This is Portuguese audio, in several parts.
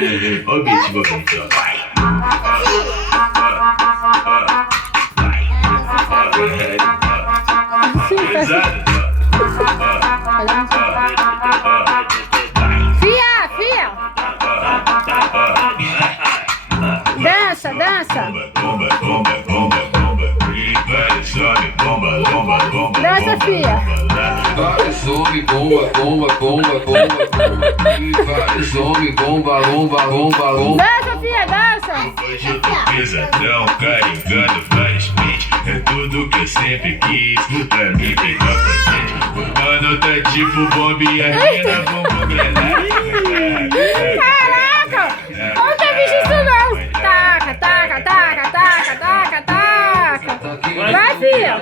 Ó o beat, vou vai. Fia! Dança! Dança, fia! Vários homens, bomba. E vários homens, bomba. Dança, fia, dança! Hoje eu tô pesadão, carregando vários pentes. É tudo que eu sempre quis, pra mim ficar presente. O mano tá tipo bomba e a mina bomba granada. Caraca! Nunca vi isso não! Taca! Vai, fia!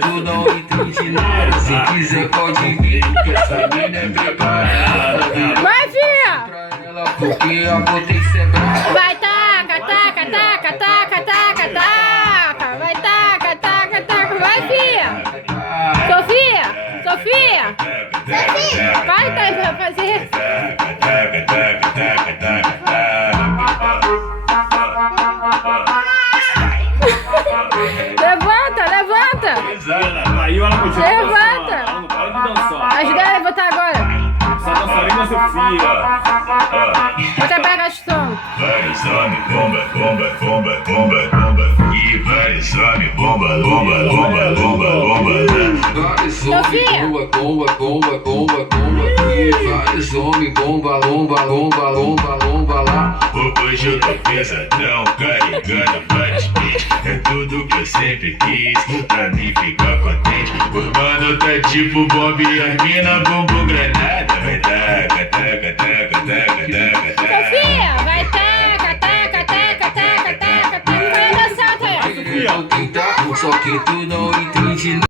Tu não entende nada, se quiser pode vir, que essa mina é preparada. Vai, fia! Pra ela porque a potência é brava. Vai, taca! Vai, taca! Vai, fia! Sofia! Vai, vai fazer! Levanta! Caiu, ela continua Levanta! dançando. Ela não para de dançar. Ajuda ela a levantar agora! Essa dançarina Sofia. Bota pra cá de som! Vários homens, bomba. E vários homens, bomba. Vários homens, bomba. E vários homens, bomba lá. Hoje eu tô pesadão, carregando vários pentes. É tudo que eu sempre quis, pra mim ficar contente. O mano tá tipo bomba e as mina bumbum granada. Vai taca. Sofia! Vai, taca! Vai dançar, Thaís! Só que tu não entende